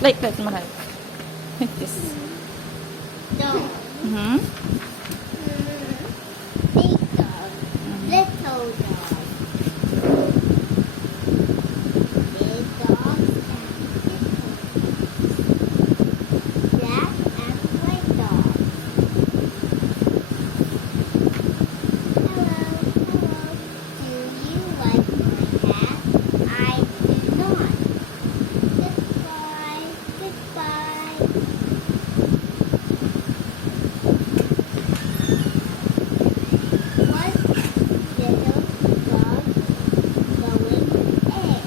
like Mahal. Like this. Dog. Mm-hmm. Big dog. Little dog. Big dog and little dog. Black and white dog. Hello, hello. Do you like my hat? I do not. Goodbye, goodbye. One little dog going in.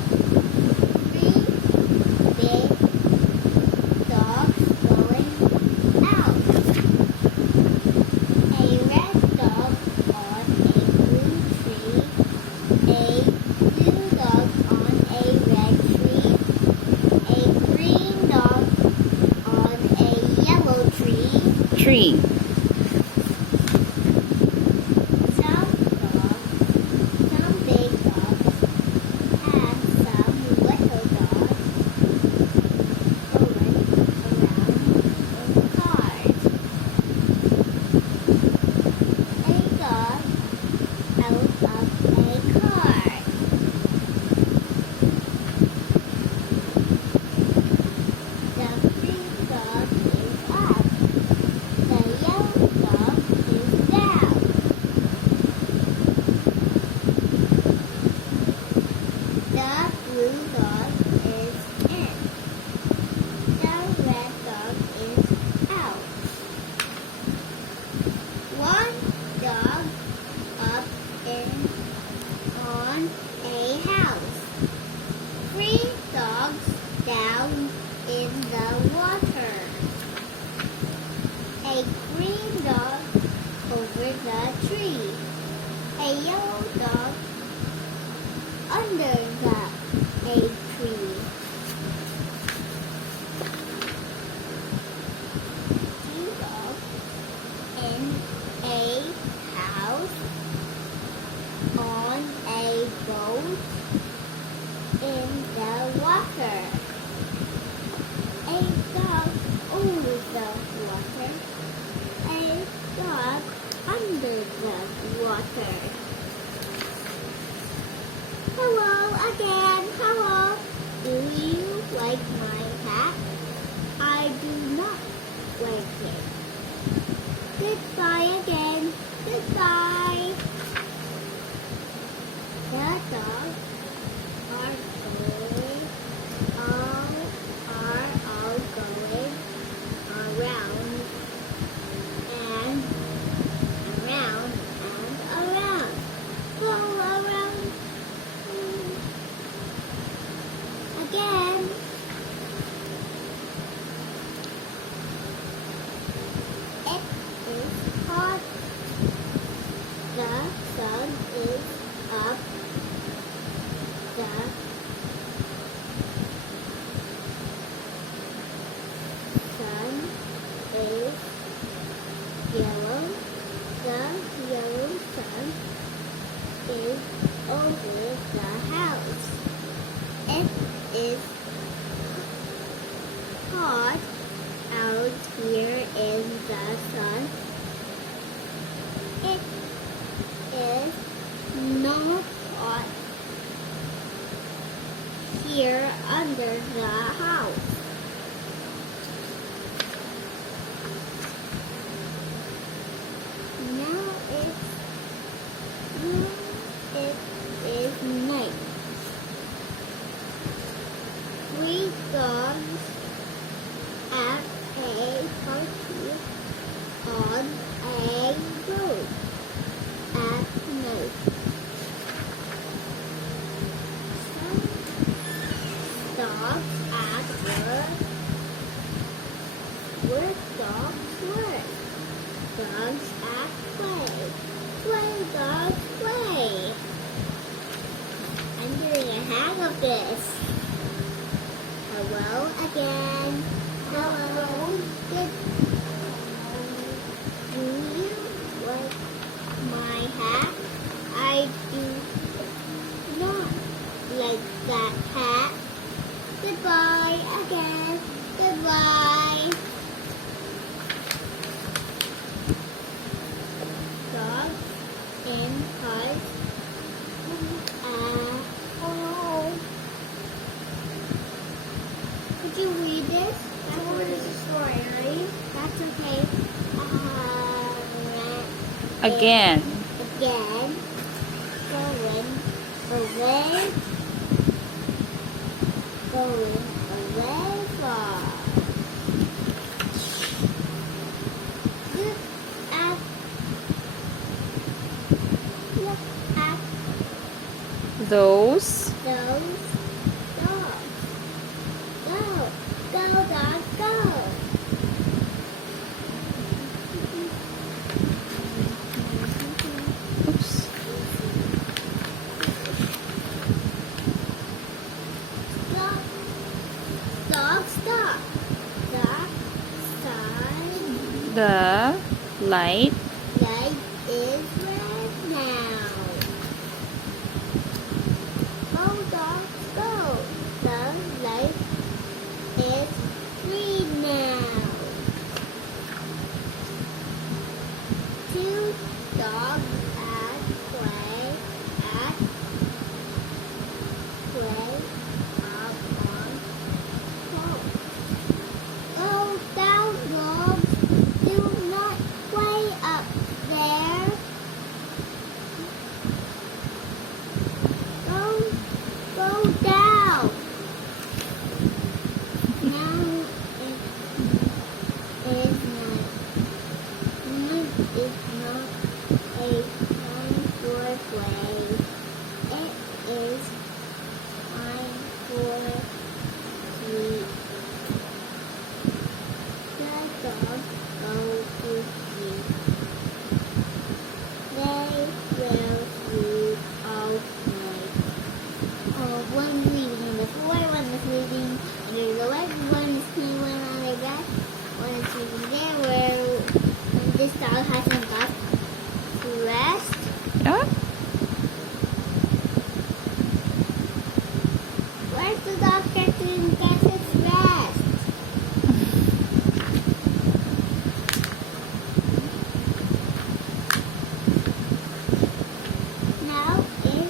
Three big dogs going out. A red dog on a blue tree. A blue dog on a red tree. A green dog on a yellow tree. Tree. Some dogs, some big dogs, and some little dogs going around in cars. A dog out of a car. The green dog is up. The yellow dog is down. The blue dog is in. The red dog is out. One dog up on a house. Three dogs down in the water. A green dog over the tree. A yellow dog under a tree. Two dogs in a house, on a boat, in the water. A dog over the water. A dog under the water. Hello again. Hello. Do you like my hat? I do not like it. Goodbye again. Goodbye. The dogs are going all going around and around and around. Go around again. It is hot. The sun is up. The sun is yellow. The yellow sun is over the house. It is hot out here in the sun. It is not hot here under the house. Now it is night. Three dogs at a party on a road at night. Some dogs at work. Work dogs work. Dogs at play. Play dogs play. I'm getting a hang of this. Hello again. Hello. Good. Do you like my hat? I do not like that hat. Goodbye again. in heart. Oh. Could you read this? That word is a story, right? That's okay. Again. Again. Going away. Going away far. Look at Those those dogs. Go. Go, dog, go. oops. Stop. Dog, stop. Stop. Sign. The light Light is red now. Go, dogs, go. The light is green now. Two dogs at play up on pole. Go down, dogs. Do not play up there. Go down. Now it is night. Night is not a time for play. It is time for sleep. The dogs go to sleep. They will sleep all night. One sleeping on the floor, one is sleeping under the leg, one is sleeping on the back, one is sleeping there where this dog hasn't got to rest. yeah. Where's the dog getting get its rest? Now it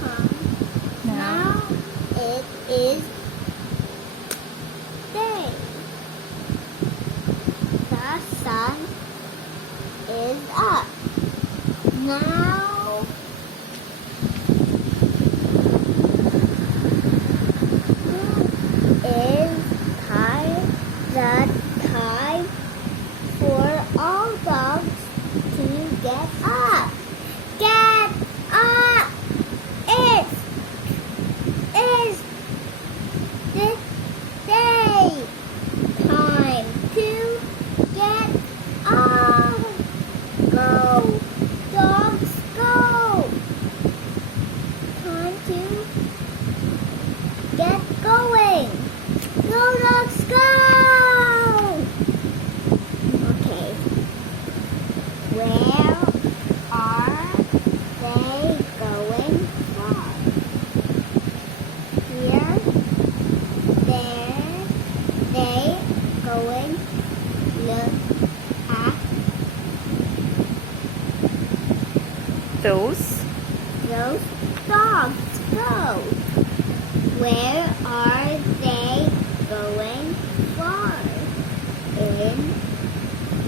comes. Now Now it is day. The sun is up. Now is the time for all dogs to get up. Get up! It is this day. Time to get up. Go. Dogs, go. Time to get going. Go, dogs, go. Okay. Where are they going from? Here, there, they going. Look at those those dogs go. Where are they going far? In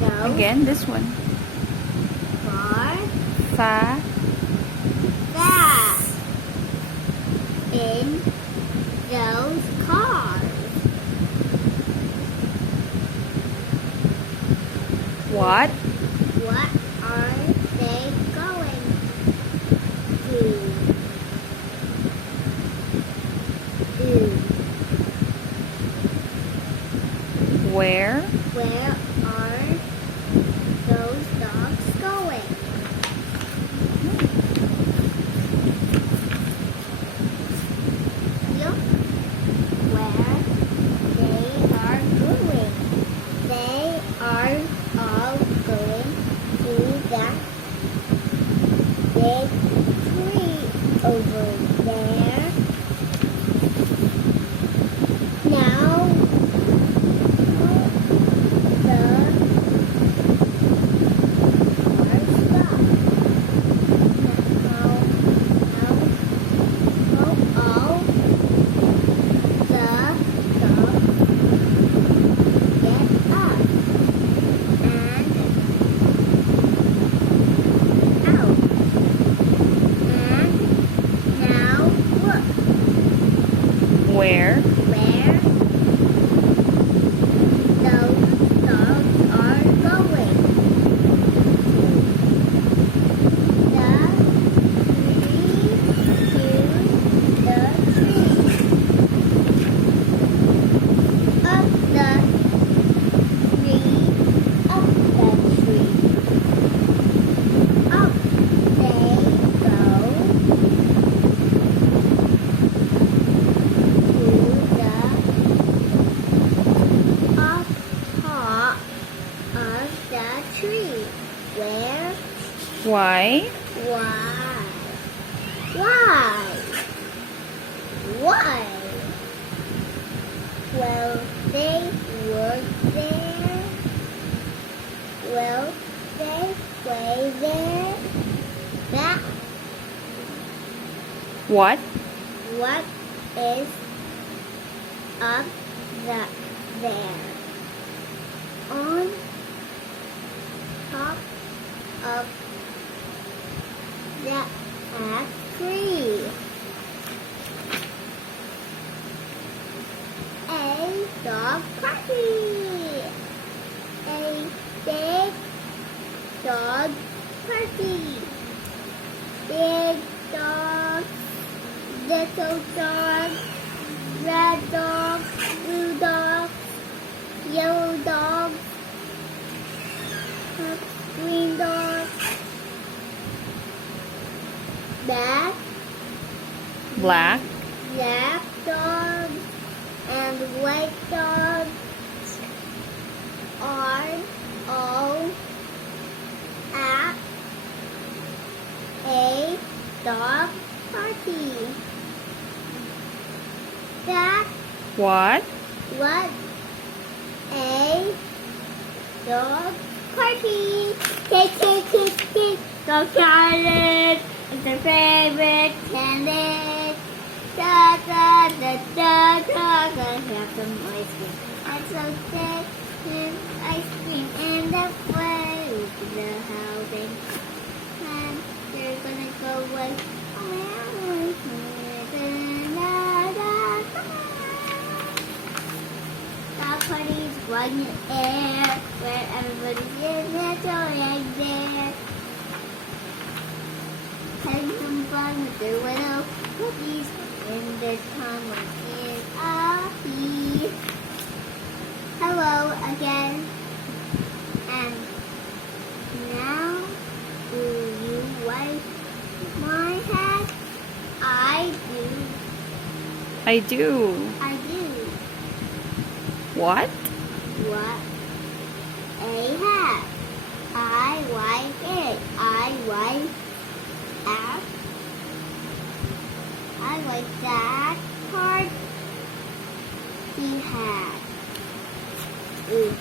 those again. This one. far Fa fast. In those cars. what? What are they going to do? Where? Where are those dogs going? Look where they are going. They are all going to that big tree over there. Now the car stopped. Why? Why? Why? Why? Well, they work there. Well, they play there. That What? what is up there? On top of the tree. A dog party. A big dog party. Big dog, little dog, red dog, blue dog, yellow dog, green dog, black Black? dog, and white dog are all at a dog party. That What? was a dog party. Cake, cake, cake, cake. Dog chocolate is their favorite candy. Da da da da da da. Have some ice cream. I'm so sick with ice cream and the way with the howling. And they're gonna go away. The party's running in the air where everybody's in their toy there. Having some fun with their little cookies in their tongue is happy. Hello again. And now, do you wipe my head? I do. I do. I do. What? What? A hat. I wipe it. I wipe out. I wipe that part he had. Ooh.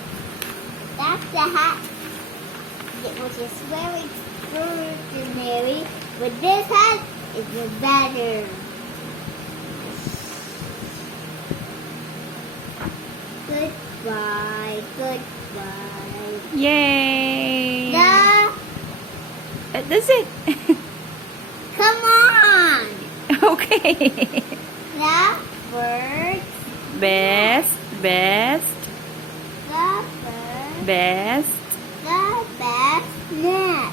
That's the hat. Which is very extraordinary. But this hat is better. Goodbye, goodbye. Yay! That's it. Come on! Okay. The birds, Best, best, the birds, best. the best net.